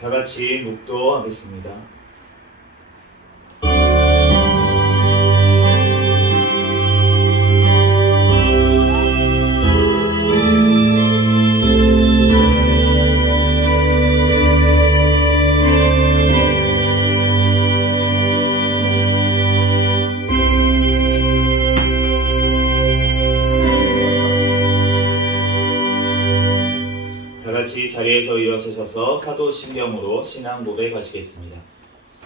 다 같이 묵도하겠습니다. 다 같이 자리에서 일어서셔서 사도신경으로 신앙 고백하시겠습니다.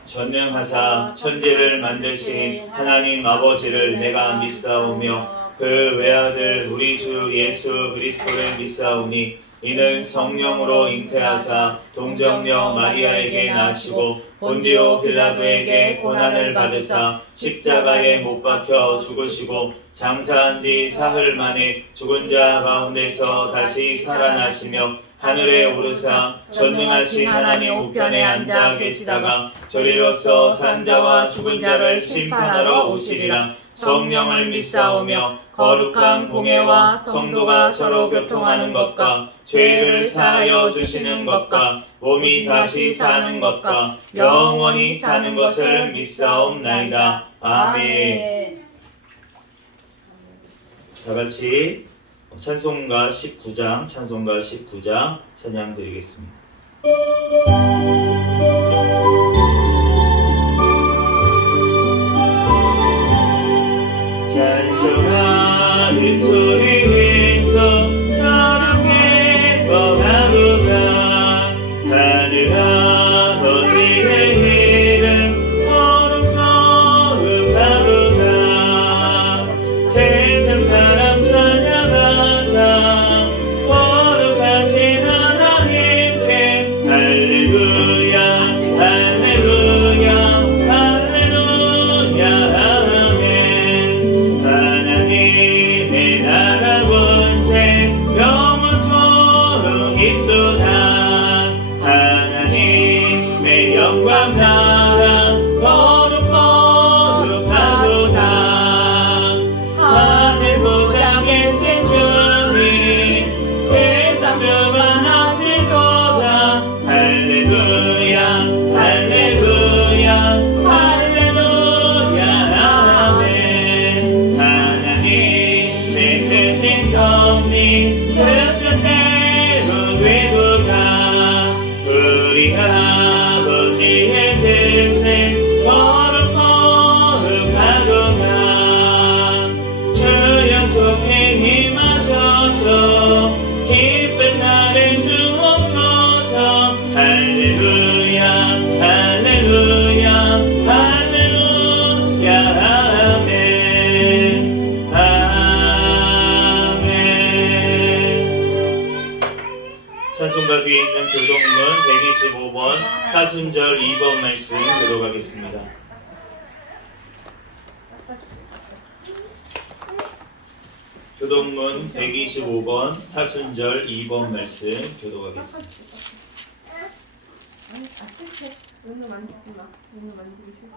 전능하사 천지를 만드신 하나님 아버지를 내가 믿사오며 그 외아들 우리 주 예수 그리스도를 믿사오니 이는 성령으로 잉태하사 동정녀 마리아에게 나시고 본디오 빌라도에게 고난을 받으사 십자가에 못 박혀 죽으시고 장사한 지 사흘 만에 죽은 자 가운데서 다시 살아나시며 하늘에 오르사 전능하신 하나님 우편에 앉아 계시다가 저리로서 산자와 죽은 자를 심판하러 오시리라. 성령을 믿사오며 거룩한 공예와 성도가 서로 교통하는 것과 죄를 사하여 주시는 것과 몸이 다시 사는 것과 영원히 사는 것을 믿사옵나이다. 아멘. 다 같이 찬송가 19장 찬양 드리겠습니다. 찬송하는 소리에서 저렇게 뻔하구나. 하늘 아버지의 이름 거룩하구나. 세상 사람 찬양하자. 거룩하신 하나님께 할렐루야 할렐루야 할렐루야 아멘. 하나님의 나라 권세 영원토록 있도다. 하나님의 영광 나라 거룩하도다. 하늘 보좌 계신 주님 세상 주관하시도다. 할렐루야 할렐루야 할렐루야 아멘. 하나님의 크신 섭리 그 뜻대로 되도다. 우리 아버지의 뜻은 거룩하도다. 주여 속히 힘하셔서 기쁜 날을 주옵소서. 할렐루야 할렐루야 할렐루야 아멘 아멘. 찬송가 뒤에 있는 교동문 125번 사순절 2번 말씀 들어가겠습니다. 교동문 125번 사순절 2번 말씀 교도하겠습니다. 오늘 만지지 마. 오늘 만지기 싫어.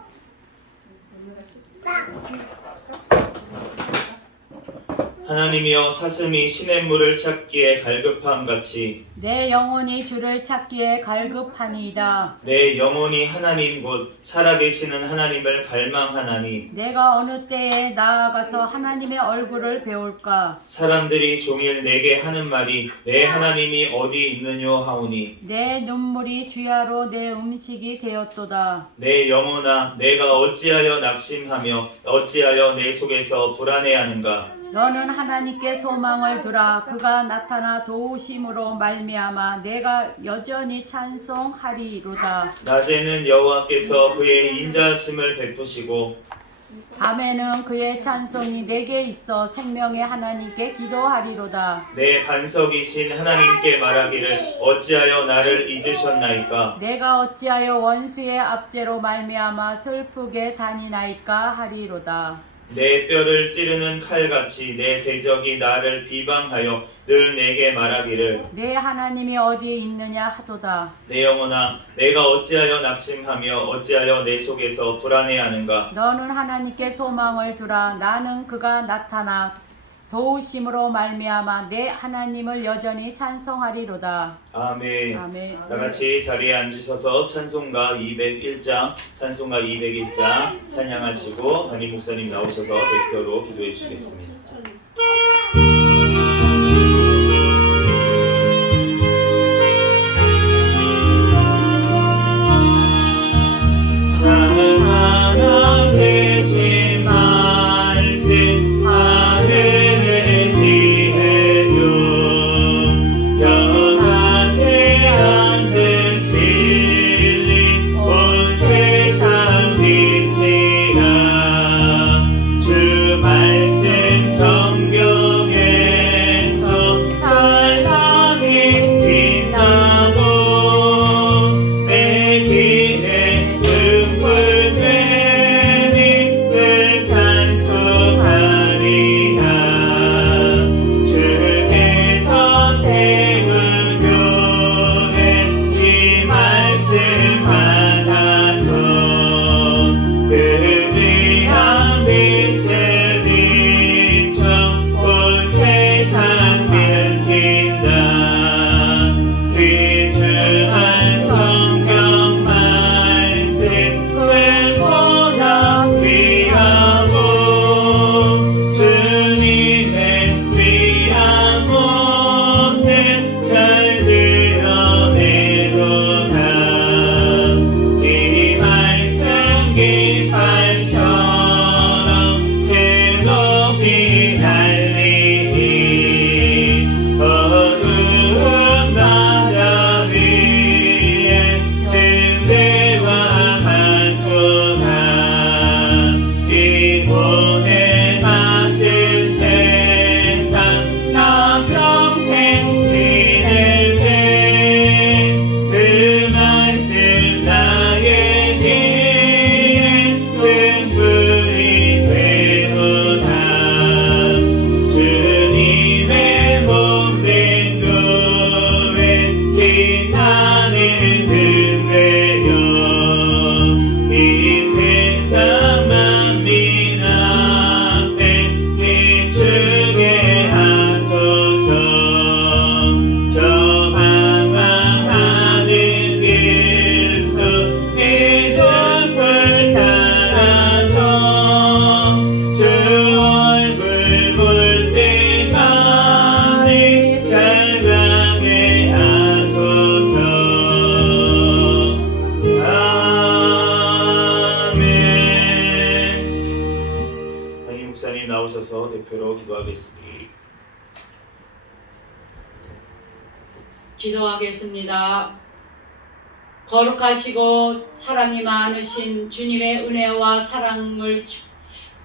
하나님이여 사슴이 시냇물을 찾기에 갈급함 같이 내 영혼이 주를 찾기에 갈급하니이다. 내 영혼이 하나님 곧 살아계시는 하나님을 갈망하나니 내가 어느 때에 나아가서 하나님의 얼굴을 배울까? 사람들이 종일 내게 하는 말이 내 하나님이 어디 있느뇨 하오니 내 눈물이 주야로 내 음식이 되었도다. 내 영혼아 내가 어찌하여 낙심하며 어찌하여 내 속에서 불안해하는가. 너는 하나님께 소망을 두라. 그가 나타나 도우심으로 말미암아 내가 여전히 찬송하리로다. 낮에는 여호와께서 그의 인자하심을 베푸시고 밤에는 그의 찬송이 내게 있어 생명의 하나님께 기도하리로다. 내 반석이신 하나님께 말하기를 어찌하여 나를 잊으셨나이까. 내가 어찌하여 원수의 압제로 말미암아 슬프게 다니나이까 하리로다. 내 뼈를 찌르는 칼같이 내 대적이 나를 비방하여 늘 내게 말하기를 내 하나님이 어디에 있느냐 하도다. 내 영혼아 내가 어찌하여 낙심하며 어찌하여 내 속에서 불안해하는가. 너는 하나님께 소망을 두라. 나는 그가 나타나 도우심으로 말미암아 내 하나님을 여전히 찬송하리로다. 아멘. 아멘. 다 같이 자리에 앉으셔서 찬송가 201장, 찬송가 201장 찬양하시고 담임 목사님 나오셔서 대표로 기도해 주시겠습니다. 나오셔서 대표로 기도하겠습니다. 기도하겠습니다. 거룩하시고 사랑이 많으신 주님의 은혜와 사랑을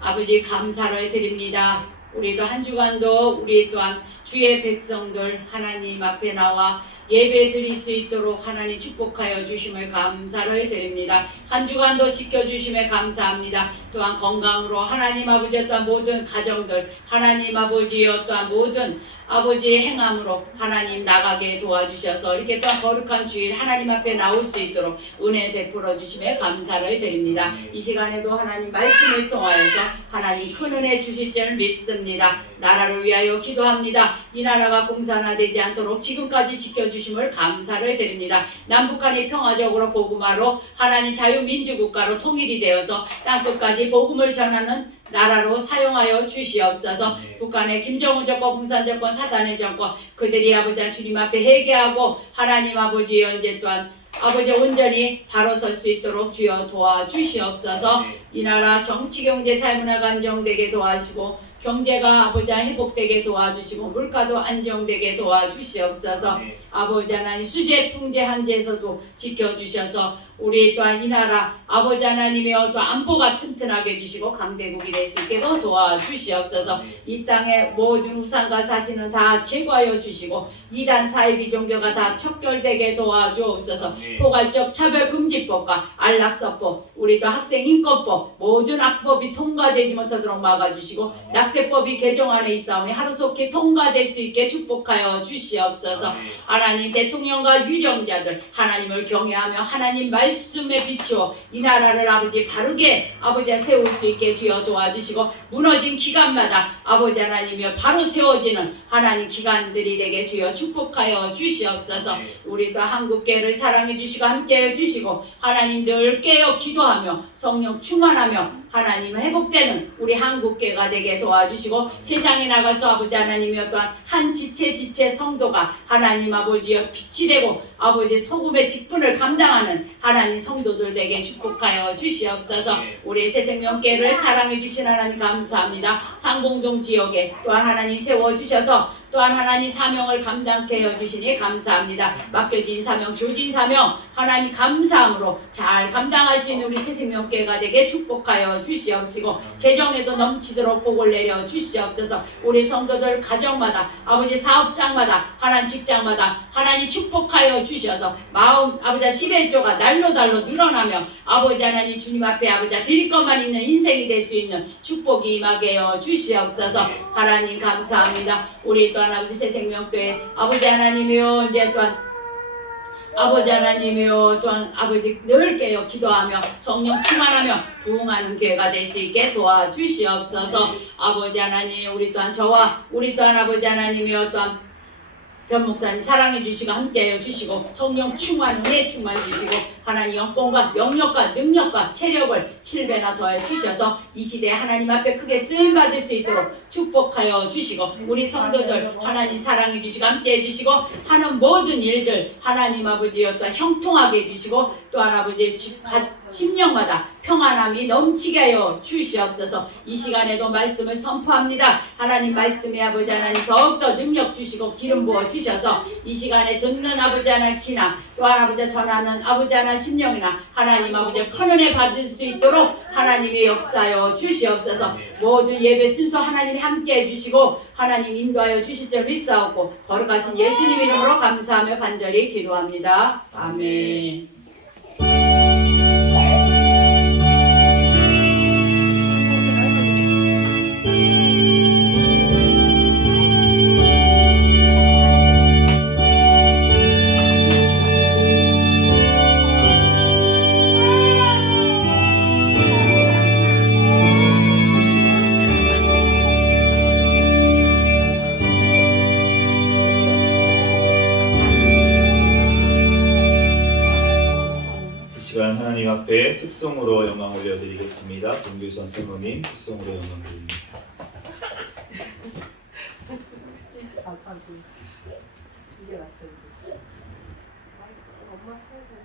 아버지 감사를 드립니다. 우리도 한 주간도 우리 또한 주의 백성들 하나님 앞에 나와 예배 드릴 수 있도록 하나님 축복하여 주심을 감사를 드립니다. 한 주간도 지켜주심에 감사합니다. 또한 건강으로 하나님 아버지 또한 모든 가정들 하나님 아버지여 또한 모든 아버지 행함으로 하나님 나가게 도와주셔서 이렇게 또한 거룩한 주일 하나님 앞에 나올 수 있도록 은혜 베풀어 주심에 감사를 드립니다. 이 시간에도 하나님 말씀을 통하여서 하나님 큰 은혜 주실 줄 믿습니다. 나라를 위하여 기도합니다. 이 나라가 공산화되지 않도록 지금까지 지켜주심을 감사를 드립니다. 남북한이 평화적으로 복음화로 하나님 자유민주국가로 통일이 되어서 땅끝까지 복음을 전하는 나라로 사용하여 주시옵소서. 북한의 김정은 정권, 공산 정권, 사단의 정권 그들이 아버지 주님 앞에 회개하고 하나님 아버지 언제 또한 아버지 온전히 바로 설 수 있도록 주여 도와주시옵소서. 이 나라 정치, 경제, 사회문화가 안정되게 도와주시고 경제가 아버지 회복되게 도와주시고 물가도 안정되게 도와주시옵소서. 아버지 하나님 수재 풍재 한제에서도 지켜주셔서 우리 또한 이 나라 아버지 하나님의 또 안보가 튼튼하게 해주시고 강대국이 될 수 있게도 도와주시옵소서. 이 땅의 모든 우상과 사신은 다 제거하여 주시고 이단 사이비 종교가 다 척결되게 도와주옵소서. 포괄적 차별금지법과 안락사법 우리 또 학생인권법 모든 악법이 통과되지 못하도록 막아주시고 낙태법이 개정 안에 있사오니 하루속히 통과될 수 있게 축복하여 주시옵소서. 하나님 대통령과 유정자들 하나님을 경외하며 하나님 말씀에 비추어 이 나라를 아버지 바르게 아버지 세울 수 있게 주여 도와주시고 무너진 기간마다 아버지 하나님이여 바로 세워지는 하나님 기간들이 되게 주여 축복하여 주시옵소서. 우리도 한국교회를 사랑해 주시고 함께해 주시고 하나님 늘 깨어 기도하며 성령 충만하며 하나님 회복되는 우리 한국교회가 되게 도와주시고 세상에 나가서 아버지 하나님이여 또한 한 지체 성도가 하나님 아버지여 빛이 되고 아버지 소금의 직분을 감당하는 하나님 성도들 되게 축복하여 주시옵소서. 우리 새생명교회를 사랑해 주신 하나님 감사합니다. 상봉동 지역에 또한 하나님 세워주셔서 또한 하나님 사명을 감당케 해주시니 감사합니다. 맡겨진 사명 주어진 사명 하나님 감사함으로 잘 감당할 수 있는 우리 새생명교회가 되게 축복하여 주시옵시고 재정에도 넘치도록 복을 내려 주시옵소서. 우리 성도들 가정마다 아버지 사업장마다 하나님 직장마다 하나님 축복하여 주셔서 마음 아버지 11조가 날로 늘어나며 아버지 하나님 주님 앞에 아버지 드릴 것만 있는 인생이 될 수 있는 축복이 임하게 해 주시옵소서. 하나님 감사합니다. 우리 또한 아버지 새생명교회 아버지 하나님이요 이제 또한 아버지 하나님이요 또한 아버지 늘 깨어 기도하며 성령 충만하며 부흥하는 교회가 될 수 있게 도와주시옵소서. 아버지 하나님 우리 또한 저와 우리 또한 아버지 하나님이요 또한 변 목사님 사랑해 주시고 함께하여 주시고 성령 충만 은혜 충만 주시고 하나님 영권과 영역과 능력과 체력을 7배나 더해 주셔서 이 시대에 하나님 앞에 크게 쓰임 받을 수 있도록 축복하여 주시고 우리 성도들 하나님 사랑해 주시고 함께해 주시고 하는 모든 일들 하나님 아버지여 또 형통하게 해주시고 또한 아버지 심령마다 평안함이 넘치게 하여 주시옵소서. 이 시간에도 말씀을 선포합니다. 하나님 말씀에 아버지 하나님 더욱더 능력 주시고 기름 부어 주셔서 이 시간에 듣는 아버지 하나님 기나 또한 아버지 전하는 아버지 하나님 심령이나 하나님 아버지 큰 은혜 받을 수 있도록 하나님의 역사여 주시옵소서. 모든 예배 순서 하나님이 함께 해주시고 하나님 인도하여 주실 줄 믿사옵고 거룩하신 예수님 이름으로 감사하며 간절히 기도합니다. 아멘. 하나님 앞에 특송으로 영광 올려드리겠습니다. 김규선 성모님 특송으로 영광 드립니다. 이게 맞죠? 엄마 써야 돼.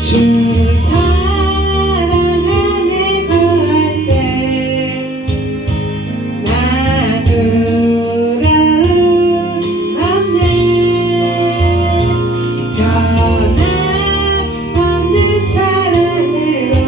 주 사랑 안에 거할 때 나 돌아오네 변함없는 사랑으로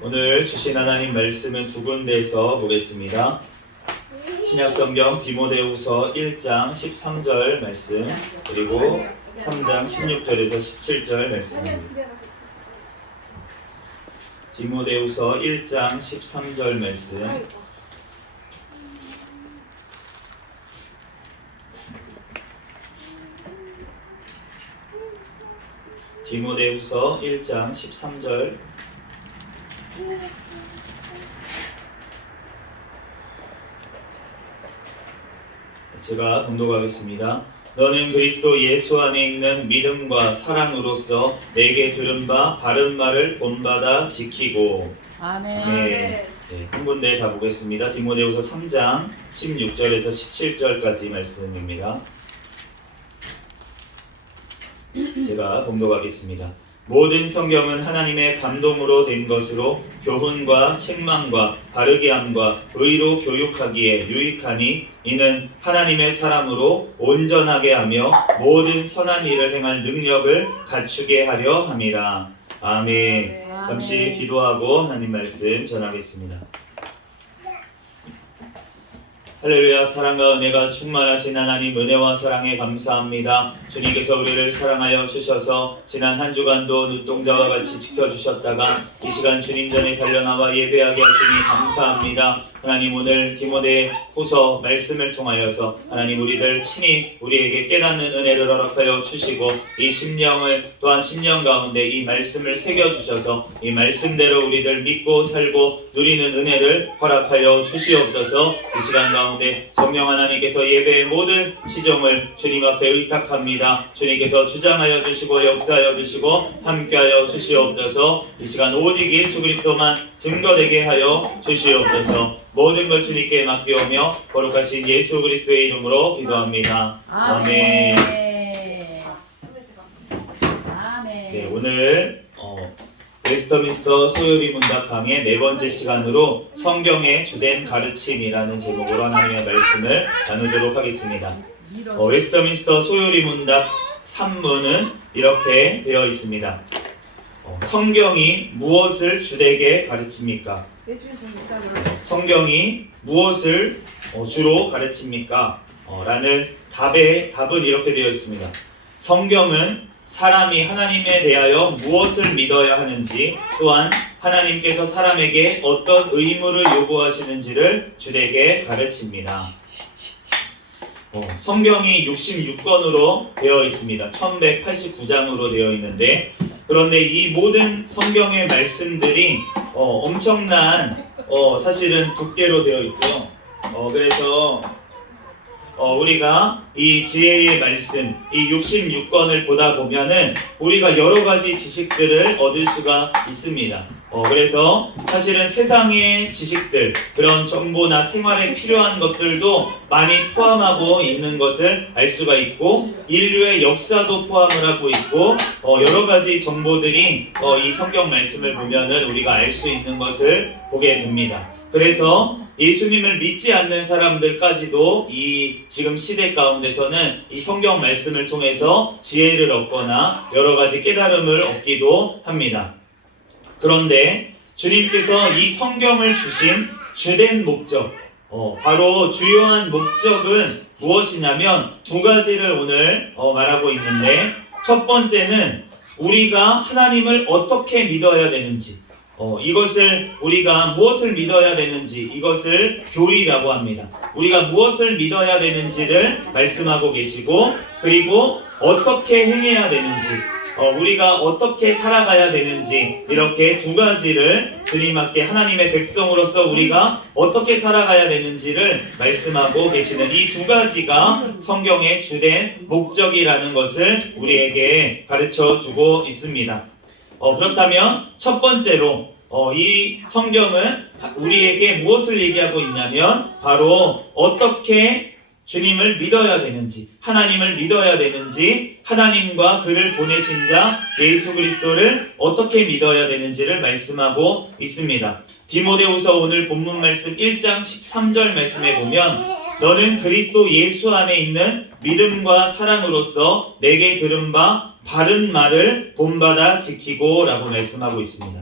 오늘 주신 하나님 말씀은 두 군데에서 보겠습니다. 신약성경 디모데후서 1장 13절 말씀, 그리고 3장 16절에서 17절 말씀입니다. 디모데후서 1장 13절 말씀, 디모데후서 1장 13절, 제가 봉독하겠습니다. 너는 그리스도 예수 안에 있는 믿음과 사랑으로서 내게 들은 바 바른 말을 본받아 지키고. 아멘. 네, 한 군데 다 보겠습니다. 디모데후서 3장 16절에서 17절까지 말씀입니다. 제가 봉독하겠습니다. 모든 성경은 하나님의 감동으로 된 것으로 교훈과 책망과 바르게 함과 의로 교육하기에 유익하니 이는 하나님의 사람으로 온전하게 하며 모든 선한 일을 행할 능력을 갖추게 하려 함이라. 아멘. 잠시 기도하고 하나님 말씀 전하겠습니다. 할렐루야. 사랑과 은혜가 충만하신 하나님, 은혜와 사랑에 감사합니다. 주님께서 우리를 사랑하여 주셔서 지난 한 주간도 눈동자와 같이 지켜주셨다가 이 시간 주님 전에 달려나와 예배하게 하시니 감사합니다. 하나님, 오늘 디모데후서 말씀을 통하여서 하나님 우리들 친히 우리에게 깨닫는 은혜를 허락하여 주시고 이 심령을 또한 심령 가운데 이 말씀을 새겨주셔서 이 말씀대로 우리들 믿고 살고 누리는 은혜를 허락하여 주시옵소서. 이 시간 가운데 성령 하나님께서 예배의 모든 시종을 주님 앞에 의탁합니다. 주님께서 주장하여 주시고 역사하여 주시고 함께하여 주시옵소서. 이 시간 오직 예수 그리스도만 증거되게 하여 주시옵소서. 모든 걸 주님께 맡기오며 거룩하신 예수 그리스도의 이름으로 기도합니다. 아멘. 네, 오늘 웨스터민스터 소요리 문답 강의 네 번째 시간으로 성경의 주된 가르침이라는 제목으로 하나님의 말씀을 나누도록 하겠습니다. 웨스터민스터 소요리 문답 3문은 이렇게 되어 있습니다. 성경이 무엇을 주되게 가르칩니까? 성경이 무엇을 주로 가르칩니까? 라는 답은 이렇게 되어 있습니다. 성경은 사람이 하나님에 대하여 무엇을 믿어야 하는지, 또한 하나님께서 사람에게 어떤 의무를 요구하시는지를 주되게 가르칩니다. 성경이 66권으로 되어 있습니다. 1189장으로 되어 있는데, 그런데 이 모든 성경의 말씀들이 엄청난 사실은 두께로 되어 있고요. 그래서 우리가 이 지혜의 말씀, 이 66권을 보다 보면은 우리가 여러 가지 지식들을 얻을 수가 있습니다. 그래서 사실은 세상의 지식들, 그런 정보나 생활에 필요한 것들도 많이 포함하고 있는 것을 알 수가 있고, 인류의 역사도 포함을 하고 있고, 여러 가지 정보들이 이 성경 말씀을 보면은 우리가 알 수 있는 것을 보게 됩니다. 그래서 예수님을 믿지 않는 사람들까지도 이 지금 시대 가운데서는 이 성경 말씀을 통해서 지혜를 얻거나 여러 가지 깨달음을 얻기도 합니다. 그런데 주님께서 이 성경을 주신 주된 목적, 바로 주요한 목적은 무엇이냐면 두 가지를 오늘 말하고 있는데, 첫 번째는 우리가 하나님을 어떻게 믿어야 되는지, 이것을 우리가 무엇을 믿어야 되는지, 이것을 교리라고 합니다. 우리가 무엇을 믿어야 되는지를 말씀하고 계시고, 그리고 어떻게 행해야 되는지, 우리가 어떻게 살아가야 되는지, 이렇게 두 가지를 주님 앞에 하나님의 백성으로서 우리가 어떻게 살아가야 되는지를 말씀하고 계시는 이 두 가지가 성경의 주된 목적이라는 것을 우리에게 가르쳐 주고 있습니다. 그렇다면 첫 번째로 이 성경은 우리에게 무엇을 얘기하고 있냐면 바로 어떻게 주님을 믿어야 되는지, 하나님을 믿어야 되는지, 하나님과 그를 보내신 자 예수 그리스도를 어떻게 믿어야 되는지를 말씀하고 있습니다. 디모데후서 오늘 본문 말씀 1장 13절 말씀에 보면 너는 그리스도 예수 안에 있는 믿음과 사랑으로서 내게 들은 바 바른 말을 본받아 지키고 라고 말씀하고 있습니다.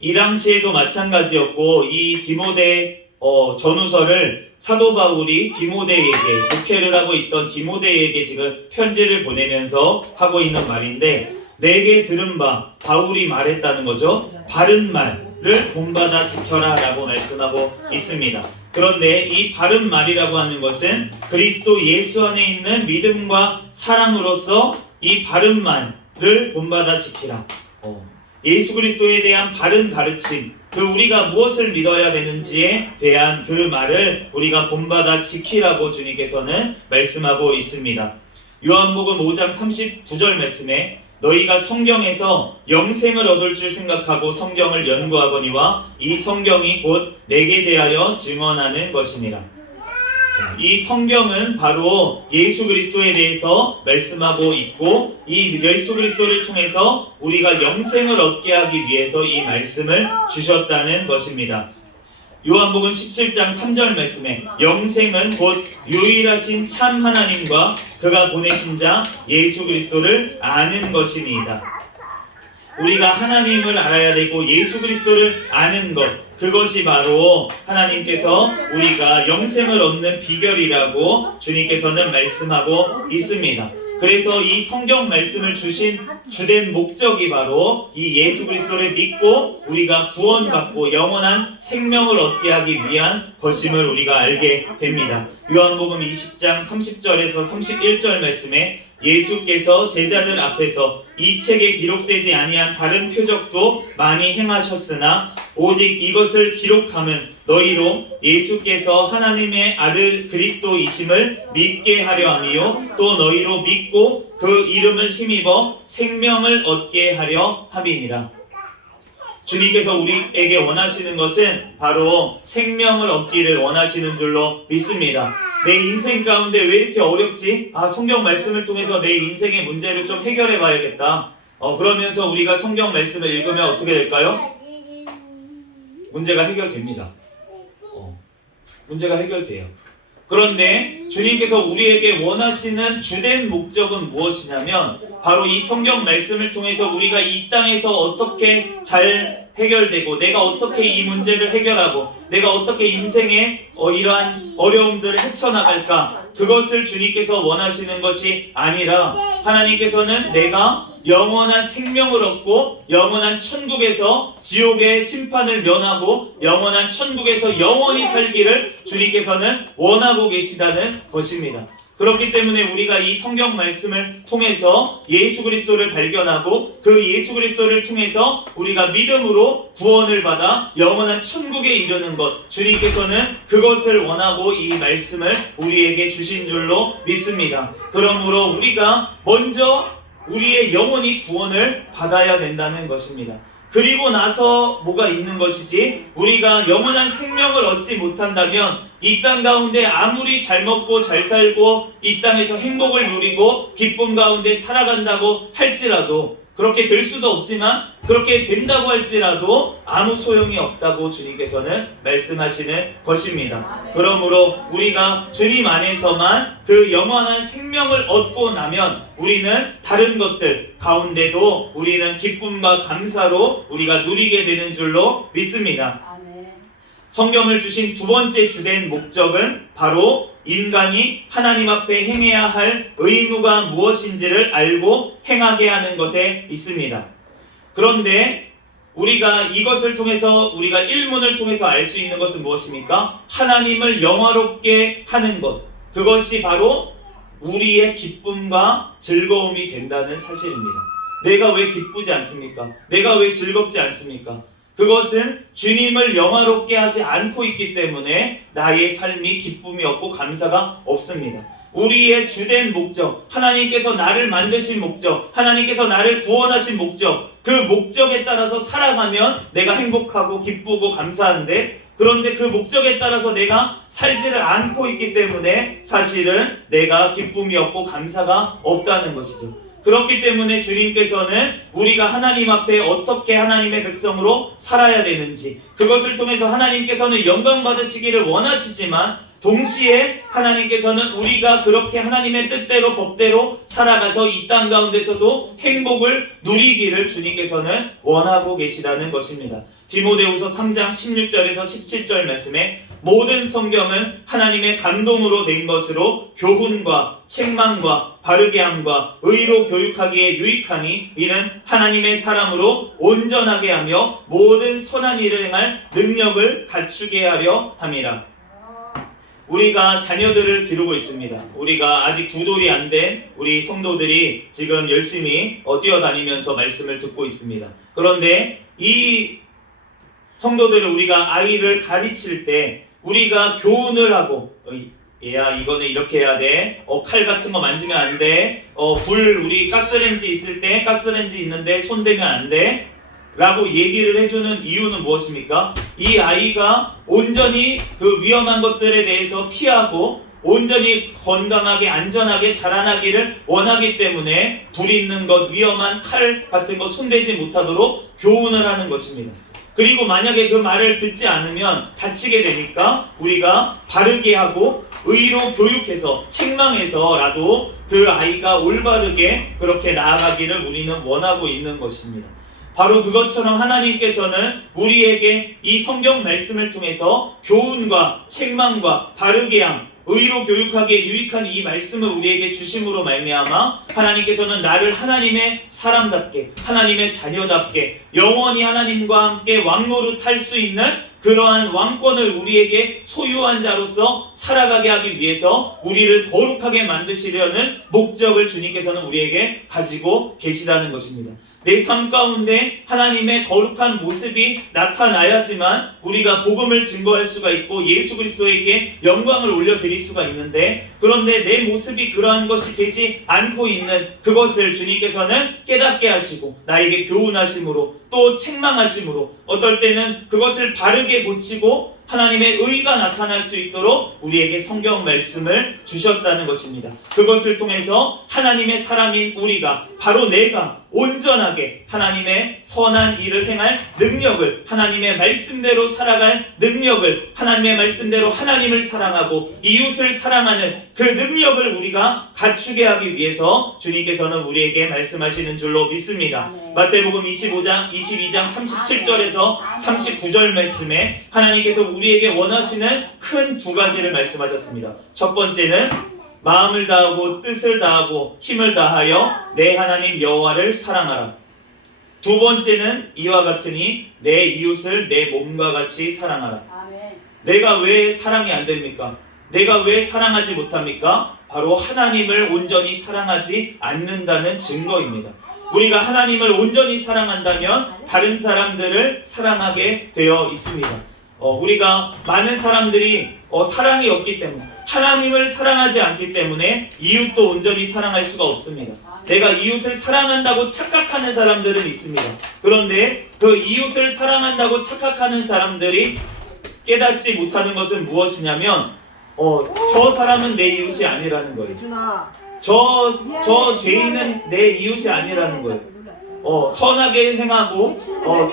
이 당시에도 마찬가지였고 이 디모데 전후서를 사도 바울이 디모데에게 목회를 하고 있던 디모데에게 지금 편지를 보내면서 하고 있는 말인데 내게 들은 바 바울이 말했다는 거죠. 바른 말을 본받아 지켜라 라고 말씀하고 있습니다. 그런데 이 바른 말이라고 하는 것은 그리스도 예수 안에 있는 믿음과 사랑으로서 이 바른 말을 본받아 지키라. 예수 그리스도에 대한 바른 가르침, 우리가 무엇을 믿어야 되는지에 대한 그 말을 우리가 본받아 지키라고 주님께서는 말씀하고 있습니다. 요한복음 5장 39절 말씀에 너희가 성경에서 영생을 얻을 줄 생각하고 성경을 연구하거니와 이 성경이 곧 내게 대하여 증언하는 것이니라. 이 성경은 바로 예수 그리스도에 대해서 말씀하고 있고 이 예수 그리스도를 통해서 우리가 영생을 얻게 하기 위해서 이 말씀을 주셨다는 것입니다. 요한복음 17장 3절 말씀에 영생은 곧 유일하신 참 하나님과 그가 보내신 자 예수 그리스도를 아는 것이니이다. 우리가 하나님을 알아야 되고 예수 그리스도를 아는 것, 그것이 바로 하나님께서 우리가 영생을 얻는 비결이라고 주님께서는 말씀하고 있습니다. 그래서 이 성경 말씀을 주신 주된 목적이 바로 이 예수 그리스도를 믿고 우리가 구원받고 영원한 생명을 얻게 하기 위한 것임을 우리가 알게 됩니다. 요한복음 20장 30절에서 31절 말씀에 예수께서 제자들 앞에서 이 책에 기록되지 아니한 다른 표적도 많이 행하셨으나 오직 이것을 기록함은 너희로 예수께서 하나님의 아들 그리스도이심을 믿게 하려 함이요 또 너희로 믿고 그 이름을 힘입어 생명을 얻게 하려 함이니라. 주님께서 우리에게 원하시는 것은 바로 생명을 얻기를 원하시는 줄로 믿습니다. 내 인생 가운데 왜 이렇게 어렵지? 성경 말씀을 통해서 내 인생의 문제를 좀 해결해 봐야겠다. 그러면서 우리가 성경 말씀을 읽으면 어떻게 될까요? 문제가 해결됩니다. 문제가 해결돼요. 그런데 주님께서 우리에게 원하시는 주된 목적은 무엇이냐면 바로 이 성경 말씀을 통해서 우리가 이 땅에서 어떻게 잘 해결되고 내가 어떻게 이 문제를 해결하고 내가 어떻게 인생의 이러한 어려움들을 헤쳐나갈까, 그것을 주님께서 원하시는 것이 아니라 하나님께서는 내가 영원한 생명을 얻고 영원한 천국에서 지옥의 심판을 면하고 영원한 천국에서 영원히 살기를 주님께서는 원하고 계시다는 것입니다. 그렇기 때문에 우리가 이 성경 말씀을 통해서 예수 그리스도를 발견하고 그 예수 그리스도를 통해서 우리가 믿음으로 구원을 받아 영원한 천국에 이르는 것, 주님께서는 그것을 원하고 이 말씀을 우리에게 주신 줄로 믿습니다. 그러므로 우리가 먼저 우리의 영혼이 구원을 받아야 된다는 것입니다. 그리고 나서 뭐가 있는 것이지, 우리가 영원한 생명을 얻지 못한다면 이 땅 가운데 아무리 잘 먹고 잘 살고 이 땅에서 행복을 누리고 기쁨 가운데 살아간다고 할지라도, 그렇게 될 수도 없지만 그렇게 된다고 할지라도 아무 소용이 없다고 주님께서는 말씀하시는 것입니다. 그러므로 우리가 주님 안에서만 그 영원한 생명을 얻고 나면 우리는 다른 것들 가운데도 우리는 기쁨과 감사로 우리가 누리게 되는 줄로 믿습니다. 성경을 주신 두 번째 주된 목적은 바로 인간이 하나님 앞에 행해야 할 의무가 무엇인지를 알고 행하게 하는 것에 있습니다. 그런데 우리가 이것을 통해서, 우리가 일문을 통해서 알 수 있는 것은 무엇입니까? 하나님을 영화롭게 하는 것, 그것이 바로 우리의 기쁨과 즐거움이 된다는 사실입니다. 내가 왜 기쁘지 않습니까? 내가 왜 즐겁지 않습니까? 그것은 주님을 영화롭게 하지 않고 있기 때문에 나의 삶이 기쁨이 없고 감사가 없습니다. 우리의 주된 목적, 하나님께서 나를 만드신 목적, 하나님께서 나를 구원하신 목적, 그 목적에 따라서 살아가면 내가 행복하고 기쁘고 감사한데, 그런데 그 목적에 따라서 내가 살지를 않고 있기 때문에 사실은 내가 기쁨이 없고 감사가 없다는 것이죠. 그렇기 때문에 주님께서는 우리가 하나님 앞에 어떻게 하나님의 백성으로 살아야 되는지, 그것을 통해서 하나님께서는 영광 받으시기를 원하시지만 동시에 하나님께서는 우리가 그렇게 하나님의 뜻대로 법대로 살아가서 이 땅 가운데서도 행복을 누리기를 주님께서는 원하고 계시다는 것입니다. 디모데후서 3장 16절에서 17절 말씀에 모든 성경은 하나님의 감동으로 된 것으로 교훈과 책망과 바르게 함과 의로 교육하기에 유익하니 이는 하나님의 사람으로 온전하게 하며 모든 선한 일을 행할 능력을 갖추게 하려 함이라. 우리가 자녀들을 기르고 있습니다. 우리가 아직 2돌이 안 된 우리 성도들이 지금 열심히 뛰어다니면서 말씀을 듣고 있습니다. 그런데 이 성도들을 우리가 아이를 가르칠 때 우리가 교훈을 하고 얘야 이거는 이렇게 해야 돼. 칼 같은 거 만지면 안 돼. 우리 가스레인지 있을 때 가스레인지 있는데 손 대면 안 돼. 라고 얘기를 해주는 이유는 무엇입니까? 이 아이가 온전히 그 위험한 것들에 대해서 피하고 온전히 건강하게 안전하게 자라나기를 원하기 때문에 불 있는 것, 위험한 칼 같은 거 손대지 못하도록 교훈을 하는 것입니다. 그리고 만약에 그 말을 듣지 않으면 다치게 되니까 우리가 바르게 하고 의로 교육해서 책망해서라도 그 아이가 올바르게 그렇게 나아가기를 우리는 원하고 있는 것입니다. 바로 그것처럼 하나님께서는 우리에게 이 성경 말씀을 통해서 교훈과 책망과 바르게 함, 의로 교육하기에 유익한 이 말씀을 우리에게 주심으로 말미암아 하나님께서는 나를 하나님의 사람답게 하나님의 자녀답게 영원히 하나님과 함께 왕노릇 할 수 있는 그러한 왕권을 우리에게 소유한 자로서 살아가게 하기 위해서 우리를 거룩하게 만드시려는 목적을 주님께서는 우리에게 가지고 계시다는 것입니다. 내 삶 가운데 하나님의 거룩한 모습이 나타나야지만 우리가 복음을 증거할 수가 있고 예수 그리스도에게 영광을 올려드릴 수가 있는데, 그런데 내 모습이 그러한 것이 되지 않고 있는 그것을 주님께서는 깨닫게 하시고 나에게 교훈하심으로 또 책망하심으로 어떨 때는 그것을 바르게 고치고 하나님의 의가 나타날 수 있도록 우리에게 성경 말씀을 주셨다는 것입니다. 그것을 통해서 하나님의 사람인 우리가, 바로 내가 온전하게 하나님의 선한 일을 행할 능력을, 하나님의 말씀대로 살아갈 능력을, 하나님의 말씀대로 하나님을 사랑하고 이웃을 사랑하는 그 능력을 우리가 갖추게 하기 위해서 주님께서는 우리에게 말씀하시는 줄로 믿습니다. 마태복음 22장 37절에서 39절 말씀에 하나님께서 우리에게 원하시는 큰 2가지를 말씀하셨습니다. 첫 번째는 마음을 다하고 뜻을 다하고 힘을 다하여 내 하나님 여호와를 사랑하라. 두 번째는 이와 같으니 내 이웃을 내 몸과 같이 사랑하라. 내가 왜 사랑이 안 됩니까? 내가 왜 사랑하지 못합니까? 바로 하나님을 온전히 사랑하지 않는다는 증거입니다. 우리가 하나님을 온전히 사랑한다면 다른 사람들을 사랑하게 되어 있습니다. 우리가 많은 사람들이 사랑이 없기 때문에, 하나님을 사랑하지 않기 때문에 이웃도 온전히 사랑할 수가 없습니다. 내가 이웃을 사랑한다고 착각하는 사람들은 있습니다. 그런데 그 이웃을 사랑한다고 착각하는 사람들이 깨닫지 못하는 것은 무엇이냐면 저 사람은 내 이웃이 아니라는 거예요. 저 죄인은 내 이웃이 아니라는 거예요. 선하게 행하고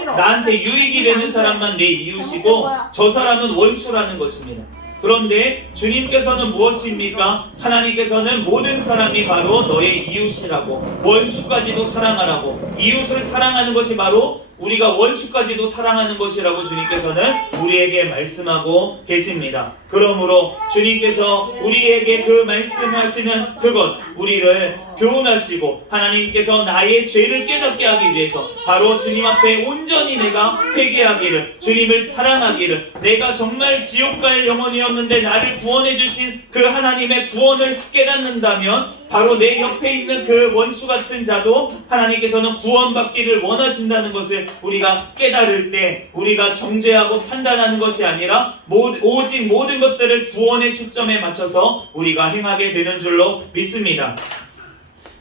나한테 유익이 되는 사람만 내 이웃이고 저 사람은 원수라는 것입니다. 그런데 주님께서는 무엇입니까? 하나님께서는 모든 사람이 바로 너의 이웃이라고, 원수까지도 사랑하라고, 이웃을 사랑하는 것이 바로 우리가 원수까지도 사랑하는 것이라고 주님께서는 우리에게 말씀하고 계십니다. 그러므로 주님께서 우리에게 그 말씀하시는 그것, 우리를 교훈하시고 하나님께서 나의 죄를 깨닫게 하기 위해서 바로 주님 앞에 온전히 내가 회개하기를, 주님을 사랑하기를, 내가 정말 지옥 갈 영혼이었는데 나를 구원해 주신 그 하나님의 구원을 깨닫는다면 바로 내 옆에 있는 그 원수 같은 자도 하나님께서는 구원받기를 원하신다는 것을 우리가 깨달을 때 우리가 정죄하고 판단하는 것이 아니라 오직 모든 것들을 구원의 초점에 맞춰서 우리가 행하게 되는 줄로 믿습니다.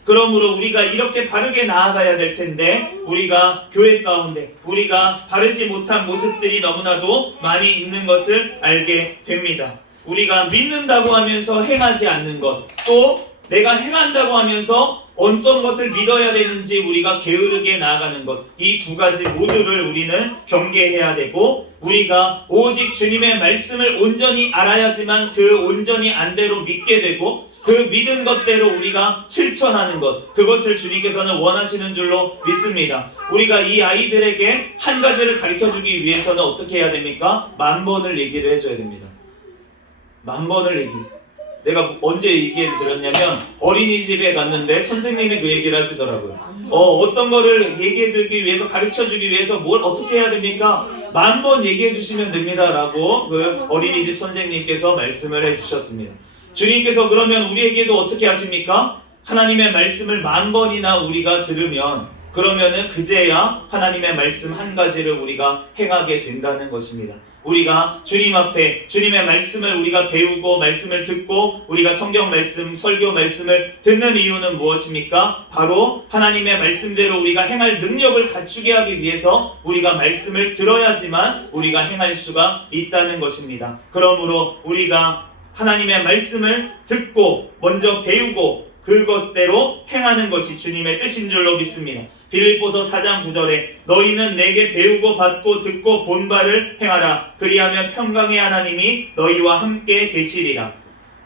그러므로 우리가 이렇게 바르게 나아가야 될 텐데 우리가 교회 가운데 우리가 바르지 못한 모습들이 너무나도 많이 있는 것을 알게 됩니다. 우리가 믿는다고 하면서 행하지 않는 것, 또 내가 행한다고 하면서 어떤 것을 믿어야 되는지 우리가 게으르게 나아가는 것, 이 두 가지 모두를 우리는 경계해야 되고, 우리가 오직 주님의 말씀을 온전히 알아야지만 그 온전히 안대로 믿게 되고, 그 믿은 것대로 우리가 실천하는 것, 그것을 주님께서는 원하시는 줄로 믿습니다. 우리가 이 아이들에게 한 가지를 가르쳐주기 위해서는 어떻게 해야 됩니까? 1000번을 얘기를 해줘야 됩니다. 1000번을 얘기. 내가 언제 얘기를 들었냐면, 어린이집에 갔는데 선생님이 그 얘기를 하시더라고요. 어떤 거를 얘기해주기 위해서, 가르쳐주기 위해서 뭘 어떻게 해야 됩니까? 1000번 얘기해 주시면 됩니다 라고 그 어린이집 선생님께서 말씀을 해주셨습니다. 주님께서 그러면 우리에게도 어떻게 하십니까? 하나님의 말씀을 10,000번이나 우리가 들으면, 그러면은 그제야 하나님의 말씀 한 가지를 우리가 행하게 된다는 것입니다. 우리가 주님 앞에 주님의 말씀을 우리가 배우고 말씀을 듣고 우리가 성경 말씀, 설교 말씀을 듣는 이유는 무엇입니까? 바로 하나님의 말씀대로 우리가 행할 능력을 갖추게 하기 위해서 우리가 말씀을 들어야지만 우리가 행할 수가 있다는 것입니다. 그러므로 우리가 하나님의 말씀을 듣고 먼저 배우고 그것대로 행하는 것이 주님의 뜻인 줄로 믿습니다. 빌립보서 4장 9절에 너희는 내게 배우고 받고 듣고 본 바를 행하라. 그리하면 평강의 하나님이 너희와 함께 계시리라.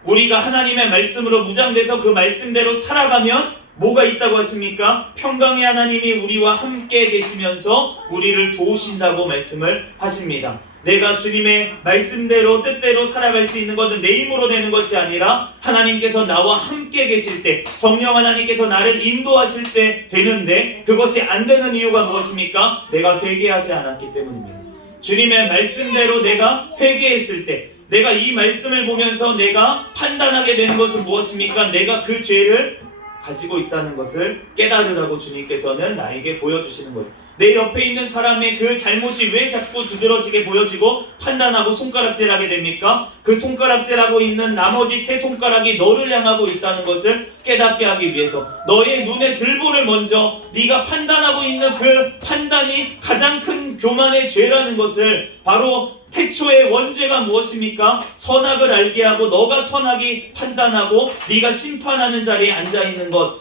우리가 하나님의 말씀으로 무장돼서 그 말씀대로 살아가면 뭐가 있다고 하십니까? 평강의 하나님이 우리와 함께 계시면서 우리를 도우신다고 말씀을 하십니다. 내가 주님의 말씀대로 뜻대로 살아갈 수 있는 것은 내 힘으로 되는 것이 아니라 하나님께서 나와 함께 계실 때, 성령 하나님께서 나를 인도하실 때 되는데, 그것이 안 되는 이유가 무엇입니까? 내가 회개하지 않았기 때문입니다. 주님의 말씀대로 내가 회개했을 때, 내가 이 말씀을 보면서 내가 판단하게 되는 것은 무엇입니까? 내가 그 죄를 가지고 있다는 것을 깨달으라고 주님께서는 나에게 보여주시는 거예요. 내 옆에 있는 사람의 그 잘못이 왜 자꾸 두드러지게 보여지고 판단하고 손가락질하게 됩니까? 그 손가락질하고 있는 나머지 세 손가락이 너를 향하고 있다는 것을 깨닫게 하기 위해서, 너의 눈에 들보를 먼저 네가 판단하고 있는 그 판단이 가장 큰 교만의 죄라는 것을, 바로 태초의 원죄가 무엇입니까? 선악을 알게 하고 너가 선악이 판단하고 네가 심판하는 자리에 앉아있는 것,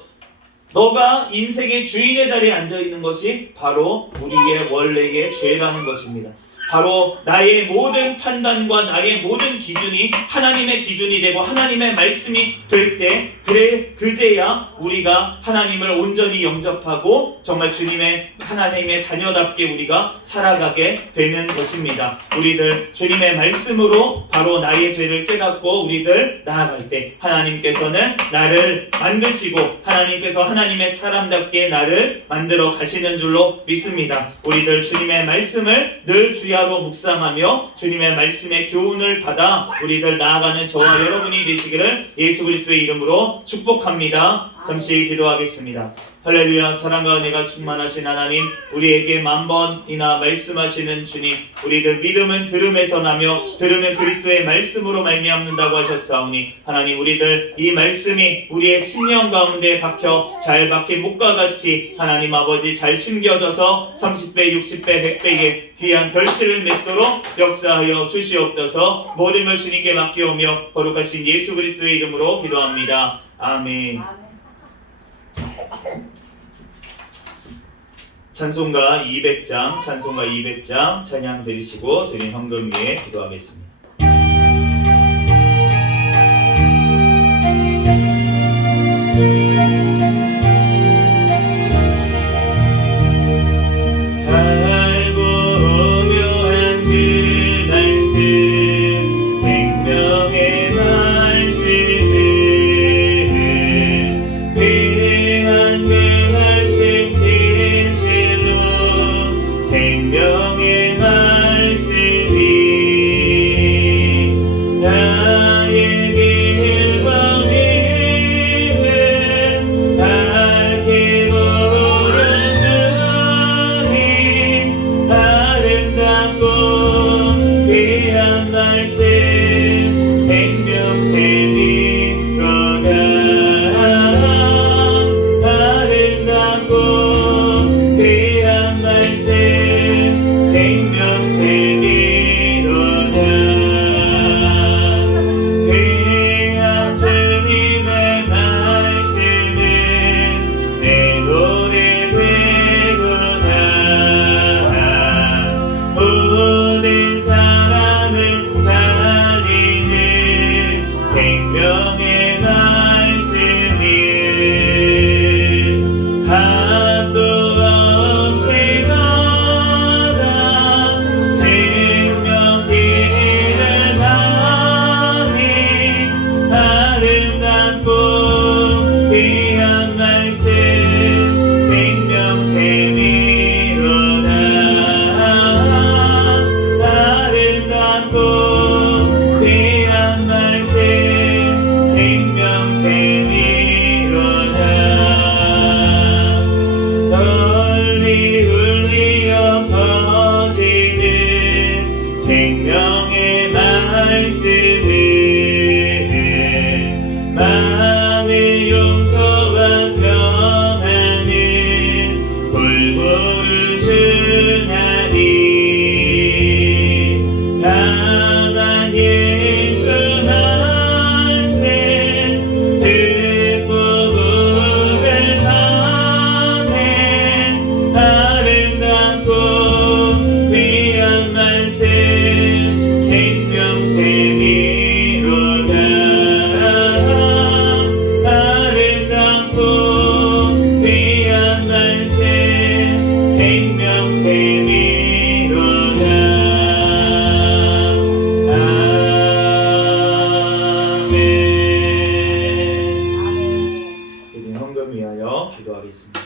너가 인생의 주인의 자리에 앉아있는 것이 바로 우리의 원래의 죄라는 것입니다. 바로 나의 모든 판단과 나의 모든 기준이 하나님의 기준이 되고 하나님의 말씀이 될 때, 그제야 우리가 하나님을 온전히 영접하고 정말 주님의 하나님의 자녀답게 우리가 살아가게 되는 것입니다. 우리들 주님의 말씀으로 바로 나의 죄를 깨닫고 우리들 나아갈 때 하나님께서는 나를 만드시고 하나님께서 하나님의 사람답게 나를 만들어 가시는 줄로 믿습니다. 우리들 주님의 말씀을 늘 주야로 묵상하며 주님의 말씀의 교훈을 받아 우리들 나아가는 저와 여러분이 되시기를 예수 그리스도의 이름으로 축복합니다. 잠시 기도하겠습니다. 할렐루야. 사랑과 은혜가 충만하신 하나님, 우리에게 10,000번이나 말씀하시는 주님, 우리들 믿음은 들음에서 나며 들으면 그리스도의 말씀으로 말미암는다고 하셨사오니, 하나님 우리들 이 말씀이 우리의 심령 가운데 잘 박힌 목과 같이 하나님 아버지 잘 심겨져서 30배, 60배, 100배의 귀한 결실을 맺도록 역사하여 주시옵소서. 모든 걸 주님께 맡기오며 거룩하신 예수 그리스도의 이름으로 기도합니다. 아멘. 찬송가 200장 찬양 드리시고 드린 헌금 위에 기도하겠습니다. 생명의 말씀이 기도하겠습니다.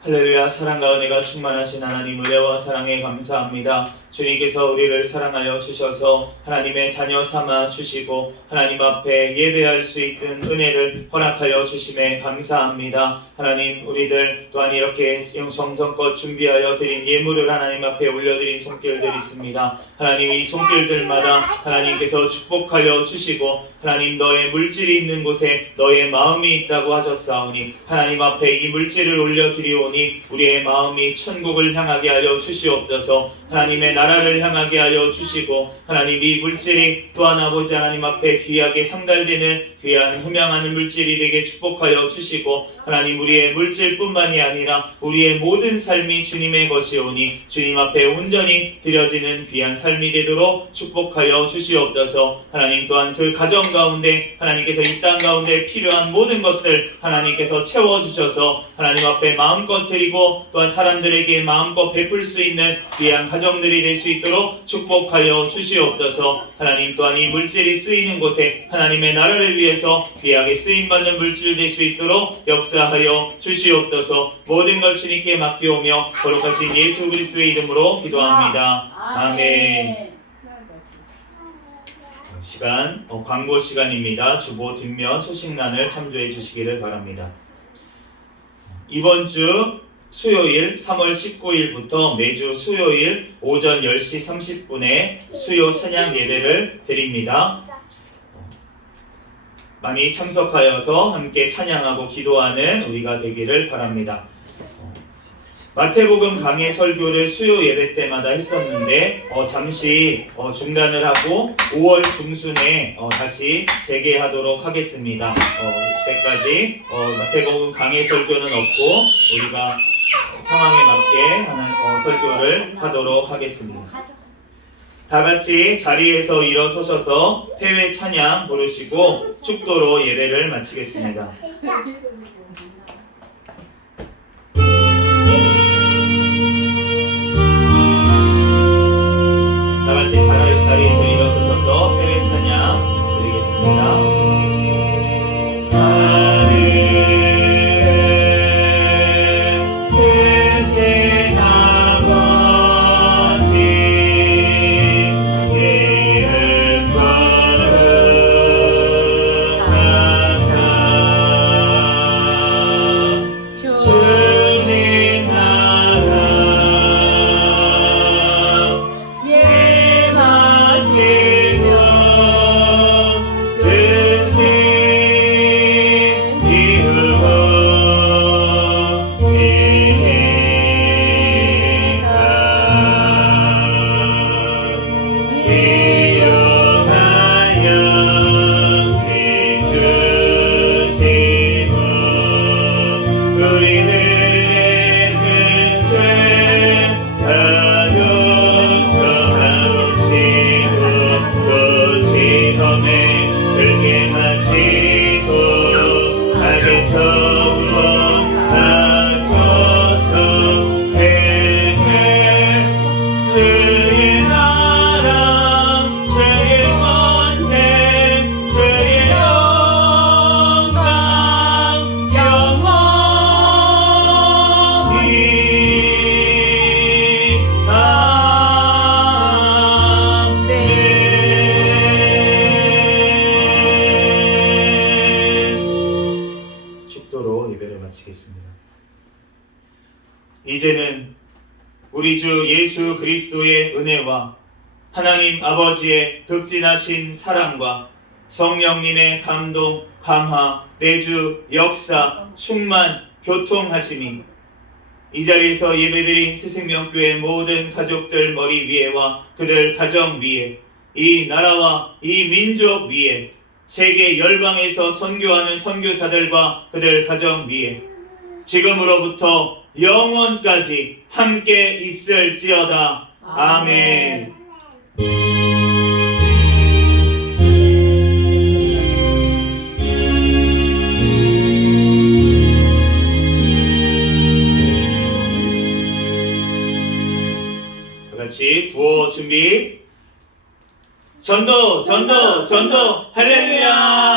할렐루야. 사랑과 은혜가 충만하신 하나님, 은혜와 사랑에 감사합니다. 주님께서 우리를 사랑하여 주셔서 하나님의 자녀 삼아 주시고 하나님 앞에 예배할 수 있는 은혜를 허락하여 주심에 감사합니다. 하나님, 우리들 또한 이렇게 정성껏 준비하여 드린 예물을 하나님 앞에 올려드린 손길들이 있습니다. 하나님, 이 손길들마다 하나님께서 축복하여 주시고 하나님, 너의 물질이 있는 곳에 너의 마음이 있다고 하셨사오니 하나님 앞에 이 물질을 올려드리오니 우리의 마음이 천국을 향하게 하여 주시옵소서. 하나님의 나라를 향하게 하여 주시고 하나님, 이 물질이 또한 아버지 하나님 앞에 귀하게 상달되는 귀한 흠양하는 물질이 되게 축복하여 주시고 하나님, 우리의 물질뿐만이 아니라 우리의 모든 삶이 주님의 것이오니 주님 앞에 온전히 드려지는 귀한 삶이 되도록 축복하여 주시옵소서. 하나님, 또한 그 가정 가운데 하나님께서 이 땅 가운데 필요한 모든 것들 하나님께서 채워주셔서 하나님 앞에 마음껏 드리고 또한 사람들에게 마음껏 베풀 수 있는 귀한 가정들이 될 수 있도록 축복하여 주시옵소서. 하나님, 또한 이 물질이 쓰이는 곳에 하나님의 나라를 위해서 귀하게 쓰임받는 물질 될 수 있도록 역사하여 주시옵소서. 모든 걸 주님께 맡기오며 거룩하신 예수 그리스도의 이름으로 기도합니다. 아멘. 시간 광고 시간입니다. 주보 뒷면 소식란을 참조해 주시기를 바랍니다. 이번 주 수요일 3월 19일부터 매주 수요일 오전 10시 30분에 수요 찬양 예배를 드립니다. 많이 참석하여서 함께 찬양하고 기도하는 우리가 되기를 바랍니다. 마태복음 강해 설교를 수요 예배 때마다 했었는데 잠시 중단을 하고 5월 중순에 다시 재개하도록 하겠습니다. 그때까지 마태복음 강해 설교는 없고 우리가 상황에 맞게 하는 설교를 하도록 하겠습니다. 다 같이 자리에서 일어서셔서 해외 찬양 부르시고 축도로 예배를 마치겠습니다. 다 같이 자리에서 일어서셔서 해외 찬양 드리겠습니다. 이제는 우리 주 예수 그리스도의 은혜와 하나님 아버지의 극진하신 사랑과 성령님의 감동, 감화, 내주, 역사, 충만, 교통하심이 이 자리에서 예배드린 새생명교회 모든 가족들 머리 위에와 그들 가정 위에, 이 나라와 이 민족 위에, 세계 열방에서 선교하는 선교사들과 그들 가정 위에 지금으로부터 영원까지 함께 있을지어다. 아멘. 같이 구호 준비. 전도 할렐루야.